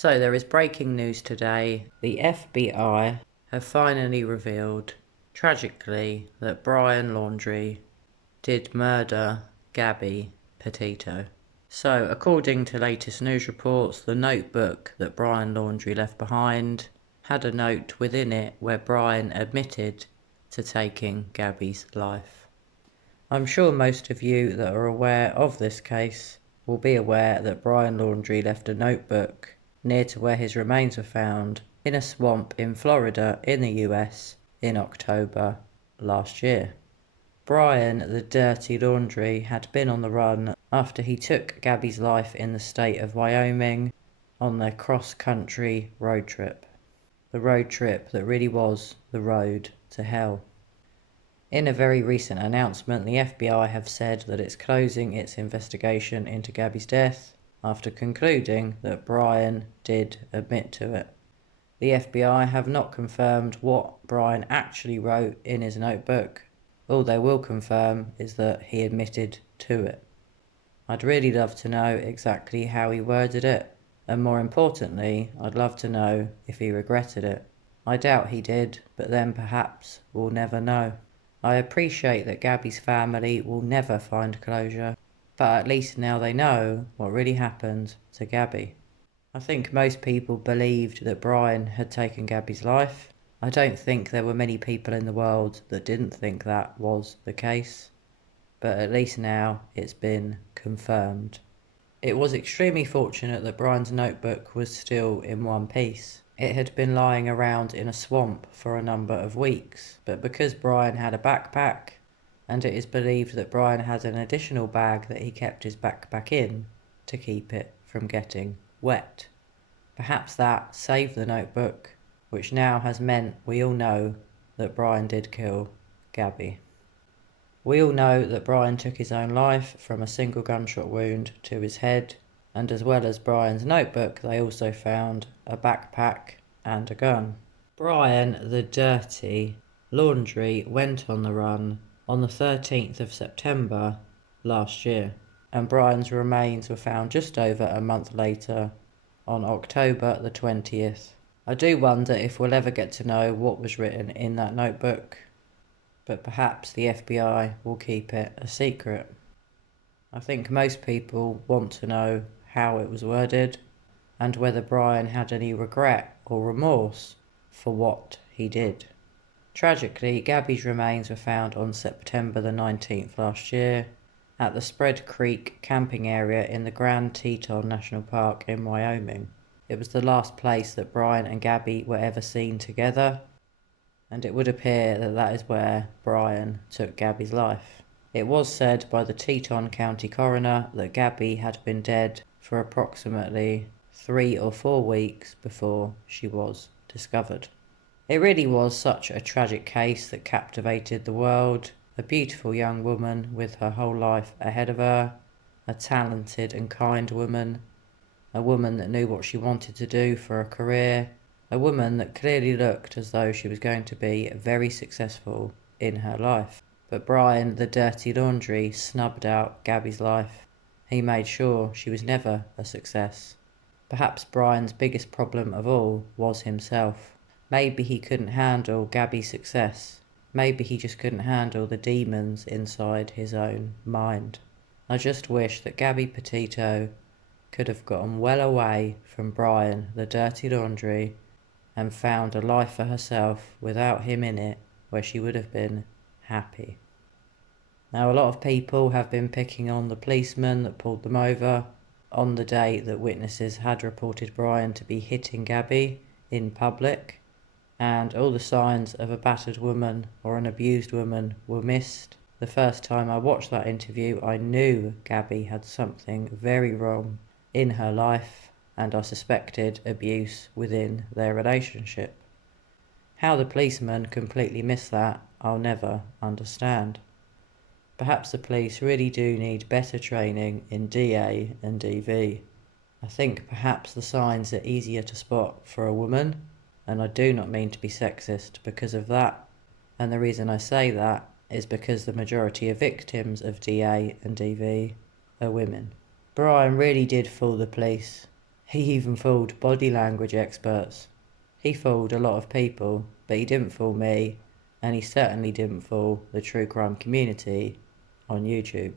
So there is breaking news today. The FBI have finally revealed, tragically, that Brian Laundrie did murder Gabby Petito. So according to latest news reports, the notebook that Brian Laundrie left behind had a note within it where Brian admitted to taking Gabby's life. I'm sure most of you that are aware of this case will be aware that Brian Laundrie left a notebook near to where his remains were found in a swamp in Florida in the US in October last year. Brian the Dirty Laundrie had been on the run after he took Gabby's life in the state of Wyoming on their cross-country road trip. The road trip that really was the road to hell. In a very recent announcement, the FBI have said that it's closing its investigation into Gabby's death after concluding that Brian did admit to it. The FBI have not confirmed what Brian actually wrote in his notebook. All they will confirm is that he admitted to it. I'd really love to know exactly how he worded it, and more importantly, I'd love to know if he regretted it. I doubt he did, but then perhaps we'll never know. I appreciate that Gabby's family will never find closure, but at least now they know what really happened to Gabby. I think most people believed that Brian had taken Gabby's life. I don't think there were many people in the world that didn't think that was the case, but at least now it's been confirmed. It was extremely fortunate that Brian's notebook was still in one piece. It had been lying around in a swamp for a number of weeks, but because Brian had a backpack, and it is believed that Brian had an additional bag that he kept his backpack in to keep it from getting wet. Perhaps that saved the notebook, which now has meant we all know that Brian did kill Gabby. We all know that Brian took his own life from a single gunshot wound to his head, and as well as Brian's notebook, they also found a backpack and a gun. Brian the Dirty Laundrie went on the run on the 13th of September last year, and Brian's remains were found just over a month later on October the 20th. I do wonder if we'll ever get to know what was written in that notebook, but perhaps the FBI will keep it a secret. I think most people want to know how it was worded, and whether Brian had any regret or remorse for what he did. Tragically, Gabby's remains were found on September the 19th last year at the Spread Creek camping area in the Grand Teton National Park in Wyoming. It was the last place that Brian and Gabby were ever seen together, and it would appear that that is where Brian took Gabby's life. It was said by the Teton County coroner that Gabby had been dead for approximately 3 or 4 weeks before she was discovered. It really was such a tragic case that captivated the world. A beautiful young woman with her whole life ahead of her, a talented and kind woman, a woman that knew what she wanted to do for a career, a woman that clearly looked as though she was going to be very successful in her life. But Brian the Dirty Laundrie snubbed out Gabby's life. He made sure she was never a success. Perhaps Brian's biggest problem of all was himself. Maybe he couldn't handle Gabby's success. Maybe he just couldn't handle the demons inside his own mind. I just wish that Gabby Petito could have gotten well away from Brian the Dirty Laundrie and found a life for herself without him in it, where she would have been happy. Now, a lot of people have been picking on the policeman that pulled them over on the day that witnesses had reported Brian to be hitting Gabby in public, and all the signs of a battered woman or an abused woman were missed. The first time I watched that interview, I knew Gabby had something very wrong in her life, and I suspected abuse within their relationship. How the policeman completely missed that, I'll never understand. Perhaps the police really do need better training in DA and DV. I think perhaps the signs are easier to spot for a woman, and I do not mean to be sexist because of that, and the reason I say that is because the majority of victims of DA and DV are women. Brian really did fool the police. He even fooled body language experts. He fooled a lot of people, but he didn't fool me, and he certainly didn't fool the true crime community on YouTube.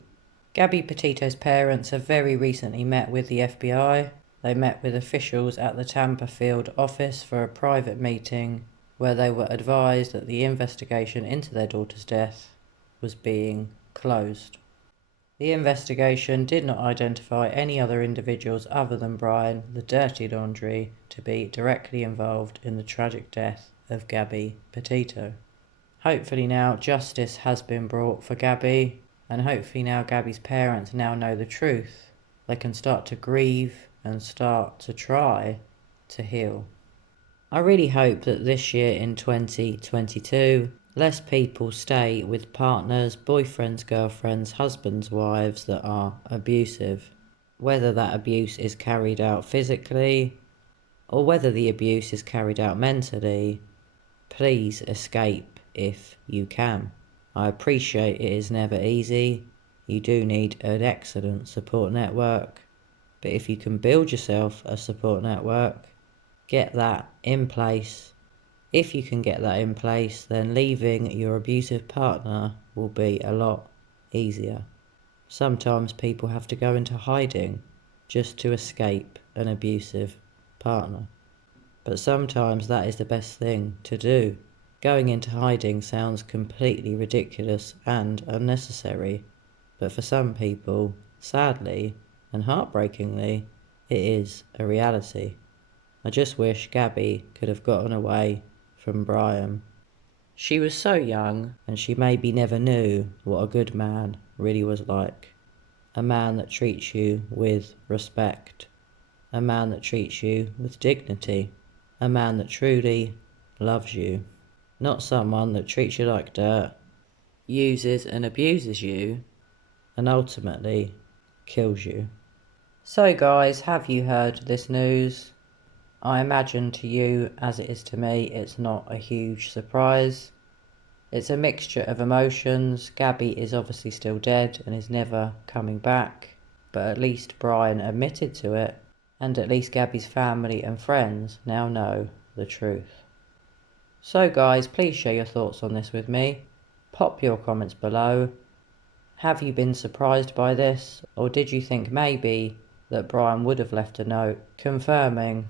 Gabby Petito's parents have very recently met with the FBI. They met with officials at the Tampa field office for a private meeting where they were advised that the investigation into their daughter's death was being closed. The investigation did not identify any other individuals other than Brian, the Dirty Laundrie, to be directly involved in the tragic death of Gabby Petito. Hopefully now justice has been brought for Gabby, and hopefully now Gabby's parents now know the truth. They can start to grieve and start to try to heal. I really hope that this year in 2022, less people stay with partners, boyfriends, girlfriends, husbands, wives that are abusive. Whether that abuse is carried out physically or whether the abuse is carried out mentally, please escape if you can. I appreciate it is never easy. You do need an excellent support network. But if you can build yourself a support network, get that in place. If you can get that in place, then leaving your abusive partner will be a lot easier. Sometimes people have to go into hiding just to escape an abusive partner. But sometimes that is the best thing to do. Going into hiding sounds completely ridiculous and unnecessary, but for some people, sadly and heartbreakingly, it is a reality. I just wish Gabby could have gotten away from Brian. She was so young, and she maybe never knew what a good man really was like. A man that treats you with respect. A man that treats you with dignity. A man that truly loves you. Not someone that treats you like dirt, uses and abuses you, and ultimately kills you. So guys, have you heard this news? I imagine to you, as it is to me, it's not a huge surprise. It's a mixture of emotions. Gabby is obviously still dead and is never coming back, but at least Brian admitted to it, and at least Gabby's family and friends now know the truth. So guys, please share your thoughts on this with me. Pop your comments below. Have you been surprised by this, or did you think maybe that Brian would have left a note confirming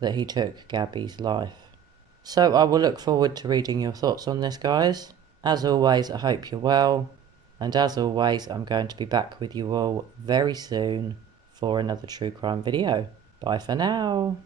that he took Gabby's life? So I will look forward to reading your thoughts on this, guys. As always, I hope you're well, and as always, I'm going to be back with you all very soon for another true crime video. Bye for now.